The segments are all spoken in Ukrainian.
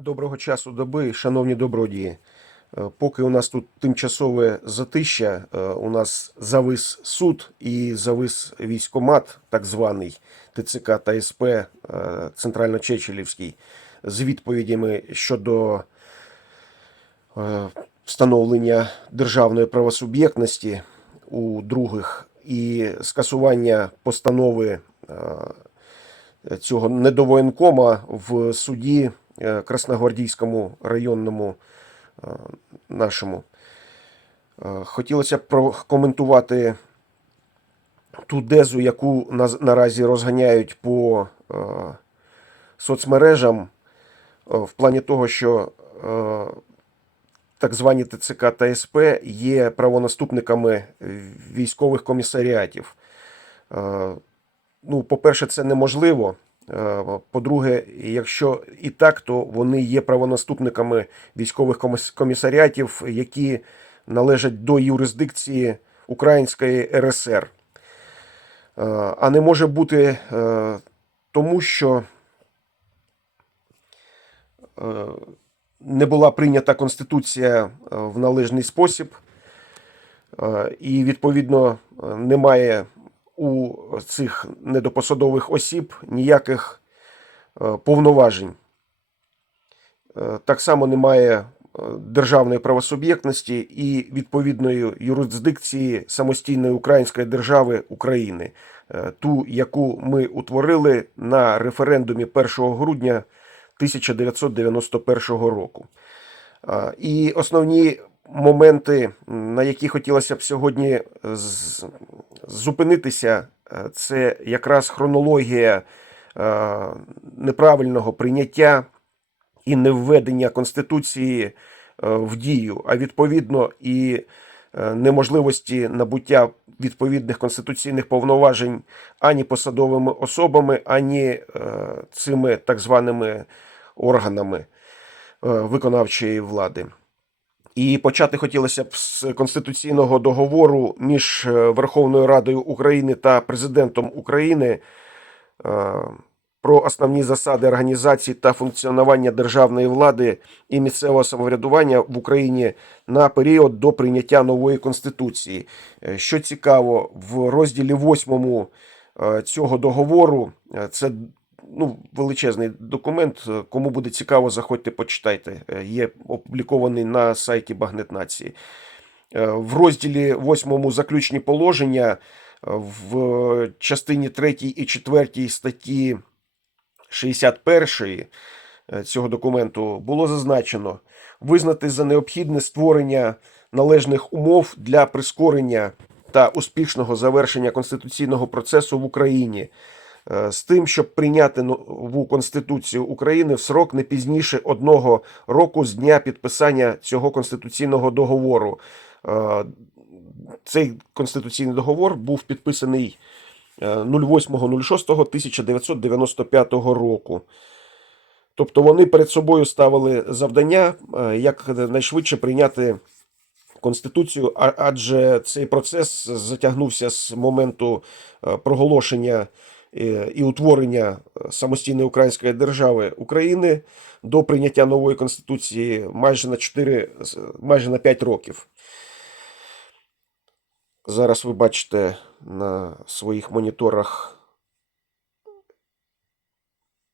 Доброго часу доби, шановні добродії. Е, Поки у нас тут тимчасове затища, е, у нас завис суд і завис військомат, так званий ТЦК та СП е, Центрально-Чечелівський, з відповідями щодо встановлення державної правосуб'єктності у других і скасування постанови цього недовоєнкома в суді Красногвардійському районному е, нашому. Е, Хотілося б прокоментувати ту дезу, яку наразі розганяють по е, соцмережам, е, в плані того, що е, так звані ТЦК та СП є правонаступниками військових комісаріатів. Е, Ну, по-перше, це неможливо. Е, По-друге, якщо і так, то вони є правонаступниками військових комісаріатів, які належать до юрисдикції Української РСР. Е, А не може бути е, тому, що не була прийнята Конституція в належний спосіб, і, відповідно, немає у цих недопосадових осіб ніяких е, повноважень. Е, Так само немає е, державної правосуб'єктності і відповідної юрисдикції самостійної української держави України, ту, яку ми утворили на референдумі 1 грудня 1991 року. І основні моменти, на які хотілося б сьогодні зупинитися, е, це якраз хронологія е, неправильного прийняття і невведення Конституції е, в дію, а відповідно і неможливості набуття відповідних конституційних повноважень ані посадовими особами, ані цими так званими органами виконавчої влади. І почати хотілося б з конституційного договору між е, Верховною Радою України та президентом України е, про основні засади організації та функціонування державної влади і місцевого самоврядування в Україні на період до прийняття нової конституції. Е, Що цікаво, в розділі 8 цього договору це ну, величезний документ. Кому буде цікаво, заходьте, почитайте. Е, Є опублікований на сайті Багнет Нації. Е, В розділі 8 заключні положення е, в частині 3 і 4 статті 61 е, цього документу було зазначено визнати за необхідне створення належних умов для прискорення та успішного завершення конституційного процесу в Україні з тим, щоб прийняти нову Конституцію України в срок не пізніше одного року з дня підписання цього конституційного договору. Е, Цей конституційний договор був підписаний е, 08.06.1995 року. Тобто вони перед собою ставили завдання е, якнайшвидше прийняти Конституцію, адже цей процес затягнувся з моменту е, проголошення е, і утворення е, самостійної української держави України до прийняття нової конституції майже на 4, майже на 5 років. Зараз ви бачите на своїх моніторах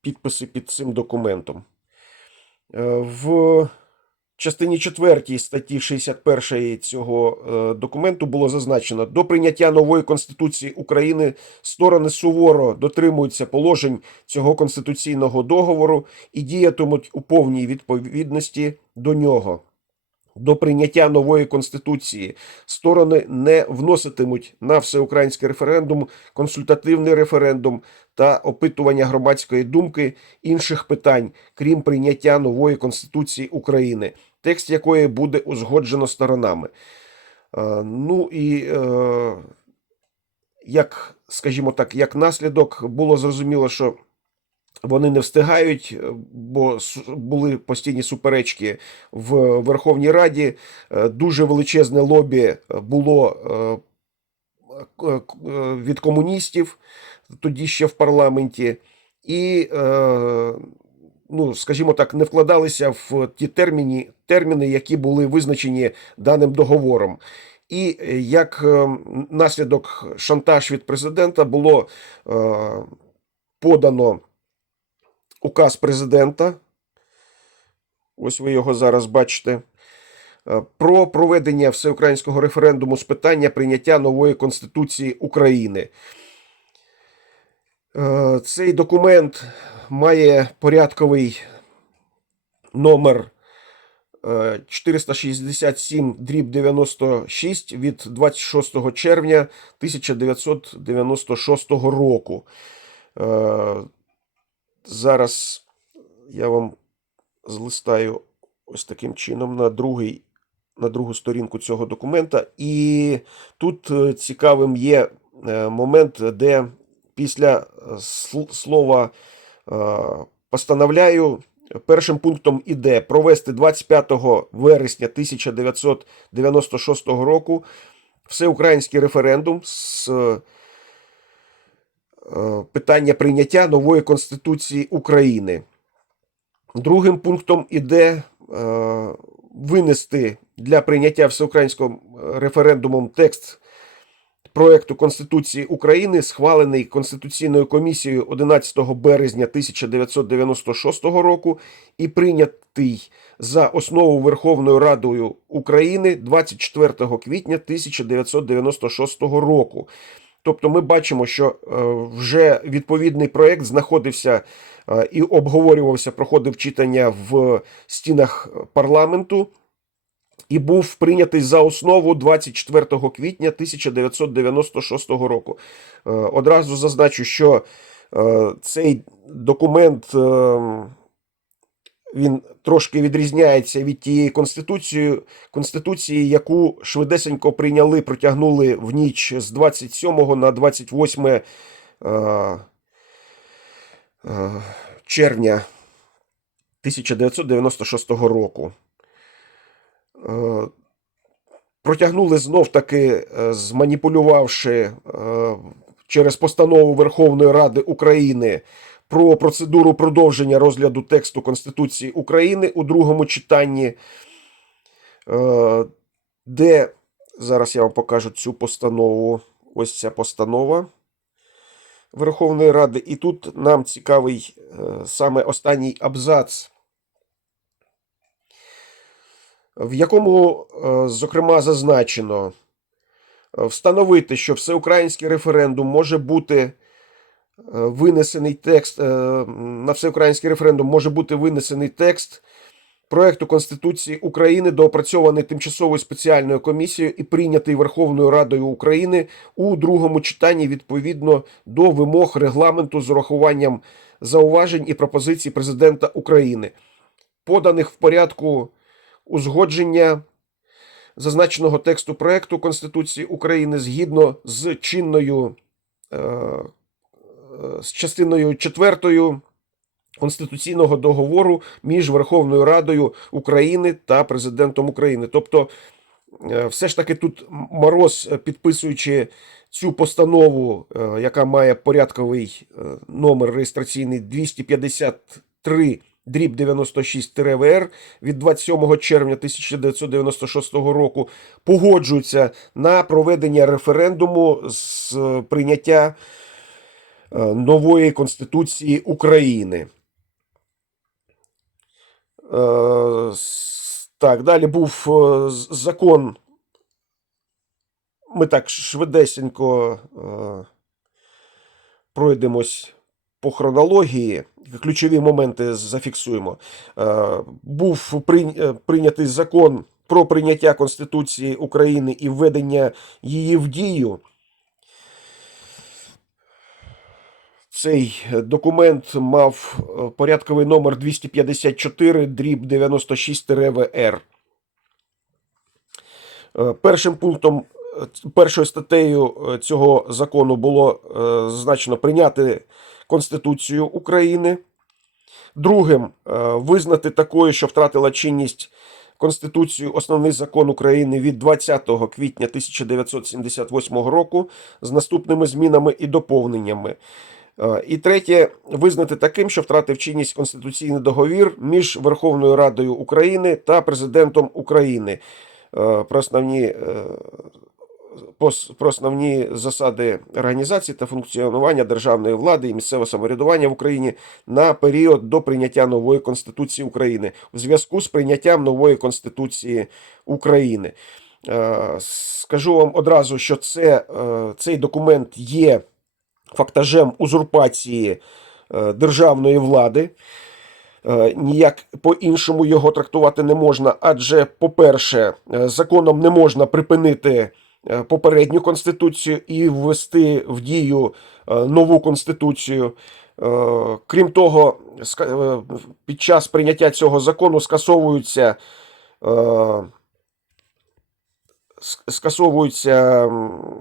підписи під цим документом. Е, В частині 4 статті 61 цього е, документу було зазначено: до прийняття нової Конституції України сторони суворо дотримуються положень цього конституційного договору і діятимуть у повній відповідності до нього. До прийняття нової конституції сторони не вноситимуть на всеукраїнський референдум, консультативний референдум та опитування громадської думки інших питань, крім прийняття нової конституції України, текст якої буде узгоджено сторонами. Е, Ну і е, як, скажімо так, як наслідок було зрозуміло, що вони не встигають, е, бо були постійні суперечки в Верховній Раді. Дуже величезне лобі було від комуністів тоді ще в парламенті. І ну, скажімо так, не вкладалися в ті терміни, терміни, які були визначені даним договором. І е, як е, наслідок шантаж від президента було е, подано указ президента. Ось ви його зараз бачите. Про проведення всеукраїнського референдуму з питання прийняття нової Конституції України. Е, Цей документ має порядковий номер е, 467 дріб 96 від 26 червня 1996 року. Е, Зараз я вам злистаю ось таким чином на другий. На другу сторінку цього документа, і тут е, цікавим є е, момент, де після е, слова е, постановляю першим пунктом іде провести 25 вересня 1996 року всеукраїнський референдум з е, питання прийняття нової Конституції України. Другим пунктом іде винести для прийняття всеукраїнського референдумом текст проекту Конституції України, схвалений Конституційною комісією 11 березня 1996 року і прийнятий за основу Верховною Радою України 24 квітня 1996 року. Тобто ми бачимо, що е, вже відповідний проект знаходився е, і обговорювався, проходив читання в стінах парламенту і був прийнятий за основу 24 квітня 1996 року. Е, Одразу зазначу, що е, цей документ е, він трошки відрізняється від тієї конституції, конституції, яку швидесенько прийняли, протягнули в ніч з 27 на 28 е, е, червня 1996 року. Е, Протягнули знов таки, е, зманіпулювавши е, через постанову Верховної Ради України про процедуру продовження розгляду тексту Конституції України у другому читанні, де зараз я вам покажу цю постанову. Ось ця постанова Верховної Ради. І тут нам цікавий саме останній абзац в якому, е, зокрема, зазначено е, встановити, що всеукраїнський референдум може бути е, винесений текст, на всеукраїнський референдум може бути винесений текст проекту Конституції України, доопрацьований тимчасовою спеціальною комісією і прийнятий Верховною Радою України у другому читанні відповідно до вимог регламенту з урахуванням зауважень і пропозицій президента України, поданих в порядку узгодження зазначеного тексту проекту Конституції України згідно з чинною е, е, з частиною 4 Конституційного договору між Верховною Радою України та президентом України. Тобто, е, все ж таки тут Мороз, підписуючи цю постанову, яка має порядковий номер реєстраційний 253 дріб 96-ВР від 27 червня 1996 року погоджуються на проведення референдуму з е, прийняття е, нової Конституції України. Е, Так, далі був закон. Ми так швидесенько пройдемось по хронології, ключові моменти зафіксуємо. Е, Був е, прийнятий закон про прийняття Конституції України і введення її в дію. Цей документ мав е, порядковий номер 254 дріб 96 ВР. Першим пунктом, першою статтею цього закону було зазначено прийняти Конституцію України. Другим е, визнати такою, що втратила чинність Конституцію Основний закон України від 20 квітня 1978 року з наступними змінами і доповненнями. Е, І третє, визнати таким, що втратив чинність конституційний договір між Верховною Радою України та президентом України. Е, Про основні, про основні засади організації та функціонування державної влади і місцевого самоврядування в Україні на період до прийняття нової Конституції України у зв'язку з прийняттям нової Конституції України. Е, Скажу вам одразу, що це, е, цей документ є фактажем узурпації е, державної влади. Ніяк по-іншому його трактувати не можна, адже, по-перше, законом не можна припинити попередню конституцію і ввести в дію е, нову конституцію. Е, Крім того, е, під час прийняття цього закону скасовуються. е, скасовується,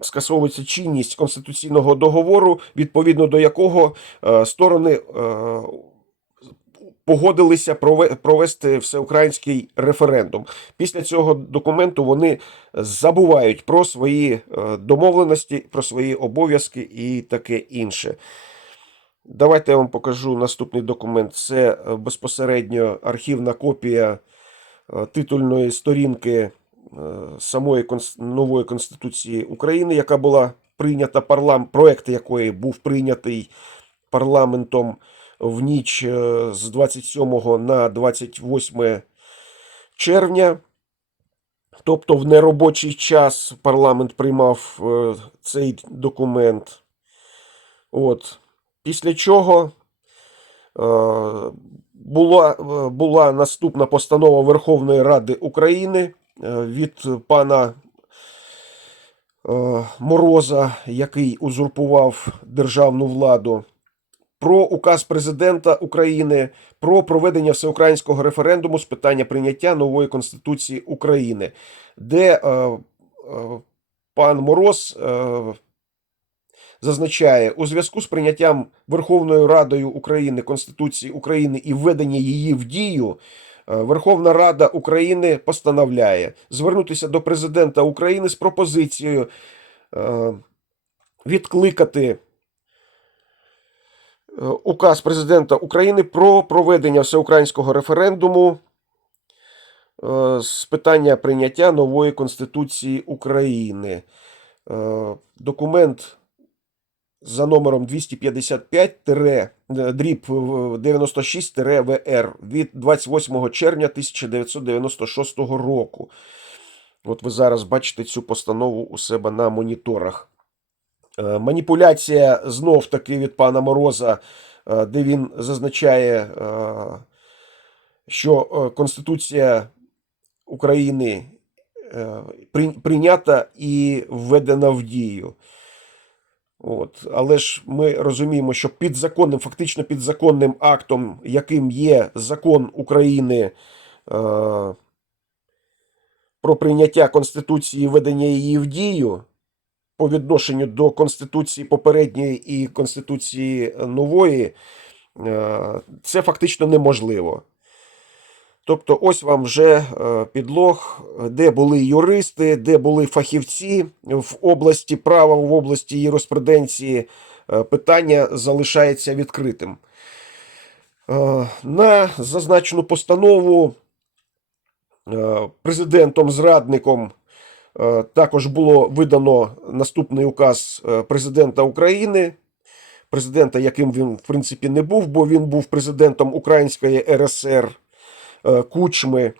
скасовується чинність конституційного договору, відповідно до якого е, сторони е, погодилися провести всеукраїнський референдум. Після цього документу вони забувають про свої е, домовленості, про свої обов'язки і таке інше. Давайте я вам покажу наступний документ. Це е, безпосередньо архівна копія е, титульної сторінки самої нової Конституції України, яка була прийнята парламент, проект якої був прийнятий парламентом в ніч е, з 27 на 28 червня. Тобто в неробочий час парламент приймав е, цей документ. От. Після чого е, була, була наступна постанова Верховної Ради України від пана Мороза, який узурпував державну владу, про указ президента України про проведення всеукраїнського референдуму з питання прийняття нової Конституції України, де е, е, пан Мороз е, зазначає, у зв'язку з прийняттям Верховною Радою України Конституції України і введення її в дію. е, Верховна Рада України постановляє звернутися до президента України з пропозицією е, відкликати указ президента України про проведення всеукраїнського референдуму е, з питання прийняття нової Конституції України. Е, Документ за номером 255 тире, е, дріб 96 ВР від 28 червня 1996 року. От ви зараз бачите цю постанову у себе на моніторах. Е, Маніпуляція знов таки від пана Мороза, е, де він зазначає, е, що Конституція України прийнята і введена в дію. От. Але ж ми розуміємо, що підзаконним, фактично підзаконним актом, яким є закон України про прийняття Конституції і введення її в дію по відношенню до Конституції попередньої і Конституції нової, е, це фактично неможливо. Тобто, ось вам вже е, підлог, де були юристи, де були фахівці в області права, в області юриспруденції. Е, Питання залишається відкритим. Е, На зазначену постанову е, президентом-зрадником е, також було видано наступний указ е, президента України. Президента, яким він, в принципі, не був, бо він був президентом Української РСР е, Кучми,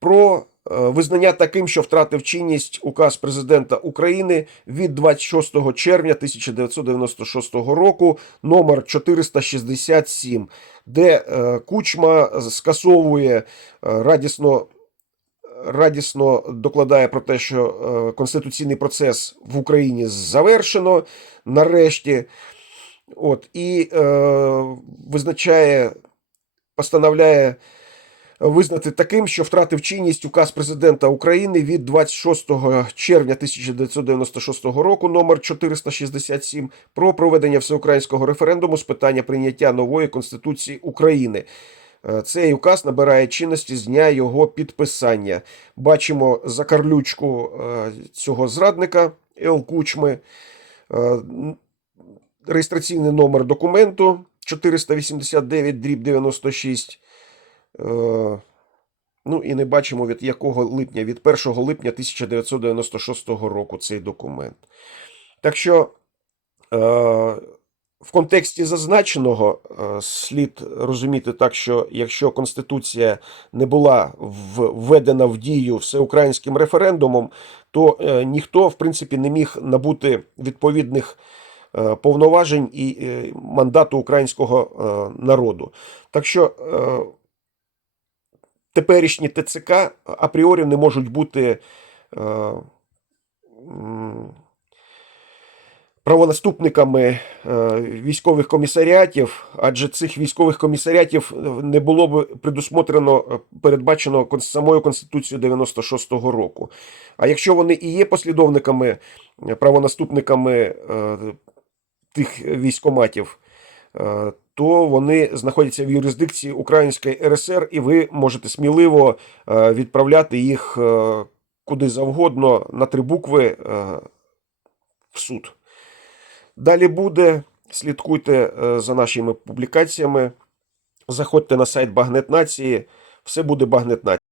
про е, визнання таким, що втратив чинність указ президента України від 26 червня 1996 року номер 467, де е, Кучма скасовує е, радісно. Радісно докладає про те, що е, конституційний процес в Україні завершено нарешті. От, і е, визначає, постановляє визнати таким, що втратив чинність указ президента України від 26 червня 1996 року номер 467 про проведення всеукраїнського референдуму з питання прийняття нової Конституції України. Е, Цей указ набирає чинності з дня його підписання. Бачимо закарлючку е, цього зрадника Ел Кучми. Е, реєстраційний номер документу 489 дріб 96. Е, Ну і не бачимо від якого липня, від 1 липня 1996 року цей документ. Так що в контексті зазначеного е, слід розуміти так, що якщо Конституція не була введена в дію всеукраїнським референдумом, то е, ніхто, в принципі, не міг набути відповідних е, повноважень і мандату українського народу. Так що теперішні ТЦК апріорі не можуть бути правонаступниками е, військових комісаріатів, адже цих військових комісаріатів е, не було б предусмотрено, е, передбачено самою Конституцією 96-го року. А якщо вони і є послідовниками, правонаступниками тих військоматів, то вони знаходяться в юрисдикції Української РСР, і ви можете сміливо відправляти їх куди завгодно на три букви в суд. Далі буде. Слідкуйте е, за нашими публікаціями. Заходьте на сайт Багнет Нації. Все буде Багнет Нації.